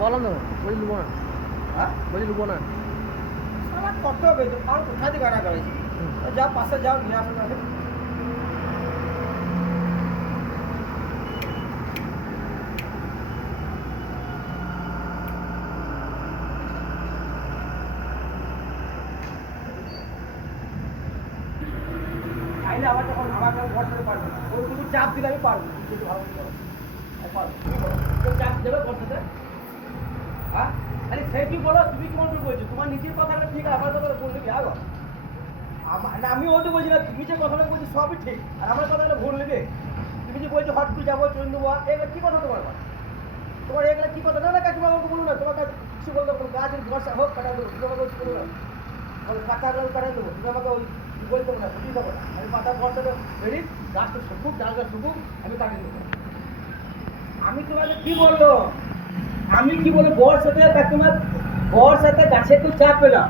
বলো না, বলি নেবো না। হ্যাঁ বলি নেবো না। সারা করতে হবে তো, আর কোথায় থেকে আনা করেছি? যাও পাশে যাও, নিয়ে আসো তাকে। চাইলে আমার যখন আমার কাছে বসাতে পারবে না, ওর কিছু চাপ দিলে আমি পারবো, কিন্তু ভালো করে করো। আমি পারবো। তুমি বলো, কেউ চাপ দেবে বসাতে? হ্যাঁ আরে সে কি বলো, তুমি কেমন করে বলছো? তোমার নিজের কথাটা ঠিক, আমার কথাটা বললে কি আগো? আমি ও তো বলছি না, তুমি যে কথাটা বলছো সবই ঠিক, আর আমার কথাটা ভুল নেবে। তুমি যে বলছো হট করে যাবো চন্দ্র এগুলো কি কথা তোমার? তোমার এগুলো কি কথা? না না কাকিমা আমাকে বলো না, তোমাকে কিছু বলতে পারো, গাছের বর্ষা হোক কাটা দেবো, তুমি আমাকে বলো না, পাতাগুলো কাটা দেবো, তুমি আমাকে ওই বলতে না, বুঝিয়ে দেবো না। আমি পাতার বর্ষাটা বেরি, গাছটা শুকুক, ডালটা শুকুক, আমি কাটিয়ে দেবো। আমি তোমাকে কি বললো? আমি কি বলবো? বর্ষাতে কাকিমা, বর্ষাতে গাছে একটু চাপবে না।